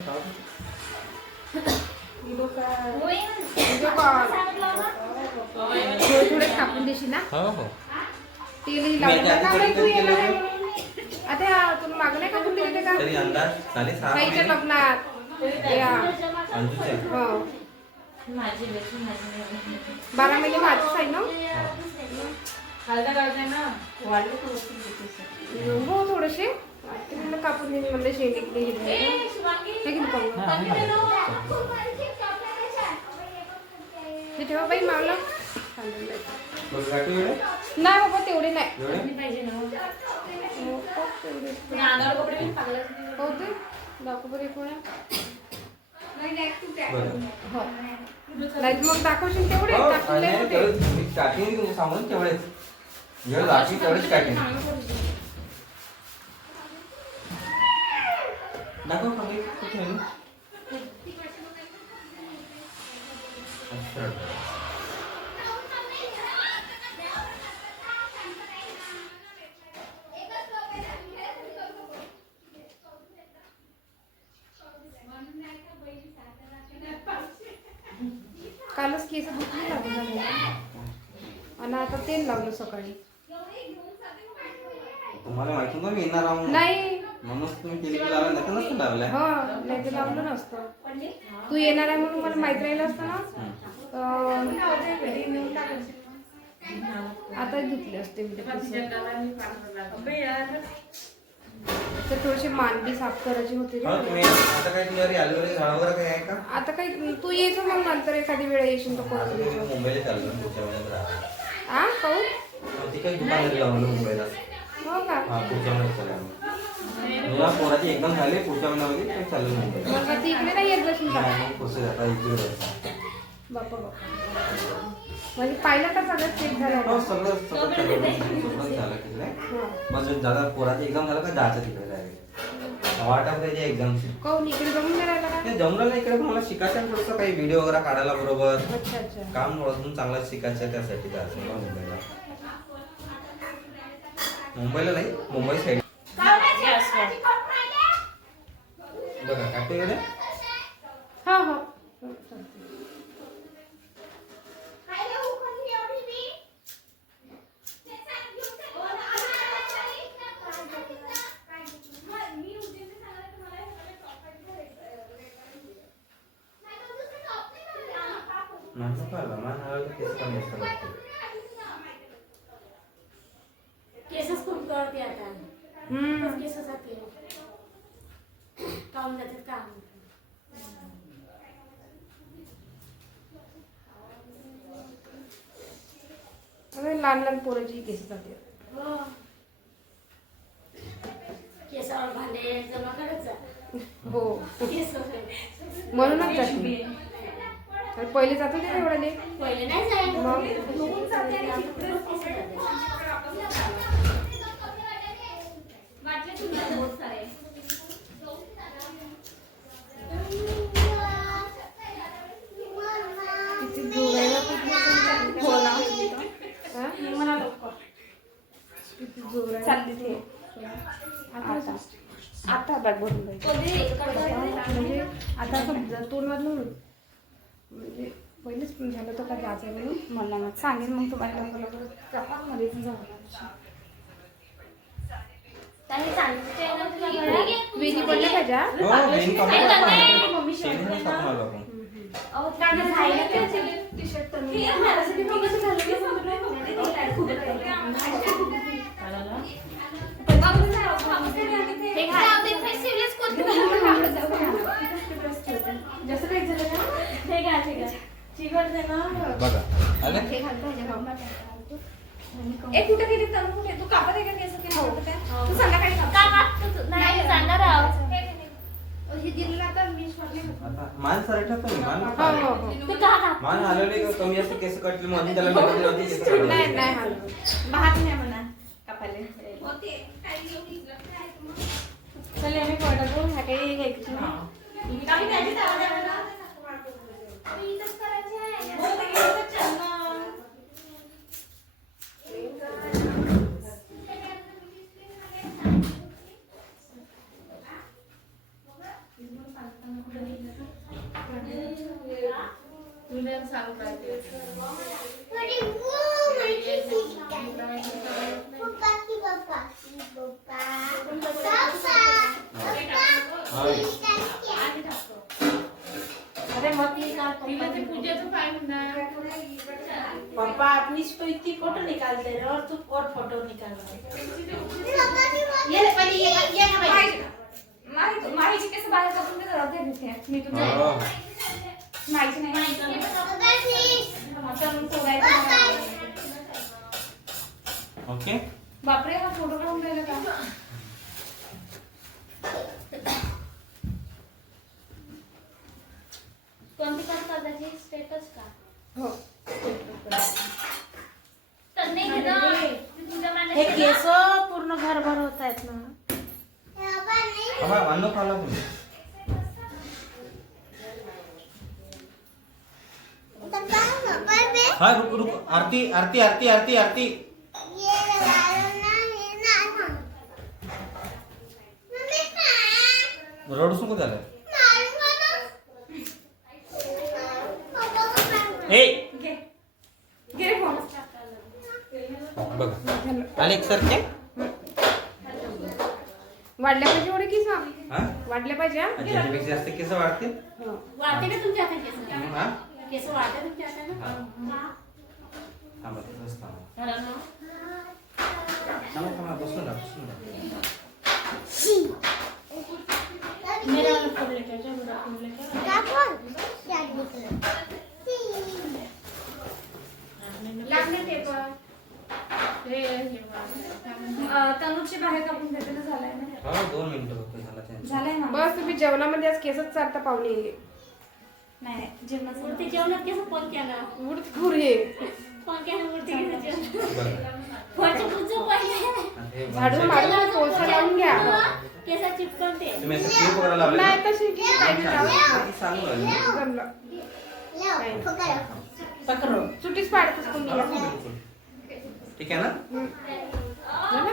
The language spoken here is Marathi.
थोडे कापून देशील ना. हो हो तेल लावलं का तू येणार आहे आता तुला मागं नाही का तुला येते का तरी अंदाज 6:30 ताईच्या लग्नात या हो 12 महिने माझीच आहे ना. हो थोडेसे कापून देईन म्हणलं शेंगे किती हे ठेवा बाई मावलं नाही बाबा तेवढे नाही होते दाखव बरे कोणा नाही मग दाखवशील तेवढे सामान तेवढेच तेवढेच काटेन दाखव कमी कुठे कालच केस धुतली लागली आणि आता तेल लावलं सकाळी. तुम्हाला माहिती नव्हतं येणार आहोत नाही म्हणून तुम्ही केली की लावलं नका नसतं लावल्या. हो नाही तर लावलं नसतं. तू येणार आहे म्हणून मला माहित राहिलं असतं ना. आता धुतले असते तर थोडेसे मानबी साफ करायचे होते. आता काय तुझ्या ॲलोवेरा झाड वगैरे काय आहे का? आता काही तू यायचं मग नंतर एखादी वेळ येशील तर करून मुंबईला चाललं पुढच्या महिन्यात राहणार. हा काऊ ती काही दुकानात लावलं मुंबईला. हो का हा पुढच्या महिन्यात चाललं पोराची एकदम झाली पुढच्या महिन्यामध्ये काही चाललं मुंबईला. मग आता इकडे नाही येत बसून का कसं जाता इकडे बापा म्हणजे पाहिलं का सगळं चेक झालं हो सगळं झालं तिकडे मग दादा पोराचं एक्झाम झालं का जायचं तिकडे जायचं वाटा त्याची एक्झामची काऊन इकडे जमून नाही राहिला का जमलं नाही इकडे मला शिकायचं आहे थोडंसं काही व्हिडिओ वगैरे काढायला बरोबर अच्छा अच्छा काम ओळखून चांगलं शिकायचं आहे त्यासाठी जायचं मला मुंबईला नाही मुंबई साईड बघा काटे गेले हा हा केसच खूप गळते आता केसासाठी काऊन जातात काम लहान लहान पोराची केस जाते हो केसावर भांडे जमा करायचं हो केस म्हणूनच जाते पहिले जात होते एवढ्याले पहिले नाही जायचं आता बॅग भरून म्हणजे आता समजा तोंडमधलं म्हणजे पहिलेच झालं तर काय जायचं म्हणून मला मग सांगेन मग तुम्हाला मध्ये वेणी पडल्या पाहिजे बघा कुठे गेली तू कापत आहे का केस तू संध्याकाळी मान सरळ मान आलेले का कमी असते केस कटले म्हणून त्याला नाही नाही म्हणा कापाले चल आम्ही पडतो ह्या काही घ्यायची अरे मत निकाल पापा अपनी स्पीति फोटो निकालते रहे और तू और फोटो निकाल रहा है। ये ले पहले ये ना भाई माहीची केस बाहेर कापून दे जरा ते दिसते मी तुझ्या हो. माहीची नाही आता मग सोडायचं ओके बापरे हा फोटो काढून राहिला का कोणती पण पदाची स्टेटस का हो तर नाही ना तुझ्या हे केस पूर्ण घरभर होत आहेत ना. बाबा अन्न खाला तुम्ही हा रुक रुक आरती आरती आरती आरती आरती रडूच नको त्याला ए घे घे फोन बघ आले सारखे वाढल्या पाहिजे एवढे केस हा वाढल्या पाहिजे हा? त्याच्यापेक्षा जास्त केस वाढते वाटते का तुमच्या हातात केस हा केस वाटते तुमच्या हाताने थांबा तसंच थांबा थांबा थांबा बसून राहा बसून राहा मेरा वाला फोन लेके आ, जा मेरा फोन लेके आ. लागले ते पण तनुची बाहेर कापून घेतलेलं झालंय ना हा 2 मिनिटं फक्त झाला त्यांचं झालंय ना बस तुम्ही जेवणामध्ये आज केसच चारता पाहुणे येईल नाही जेवणाचं मूर्ती जेवणात केस फोन केला उडत घुर ये फोन केला मूर्ती जेवण बरं. फोनचे पुजू पहिले आणि हे झाडू मारून कोळसा लावून घ्या केस चिपकवते तुम्ही असं क्लिप वगैरे लावले नाही तशी काही लावत चालू आहे जमलं पकड़ो. सुटीच पाडतच तुम्ही ठीक आहे ना झालं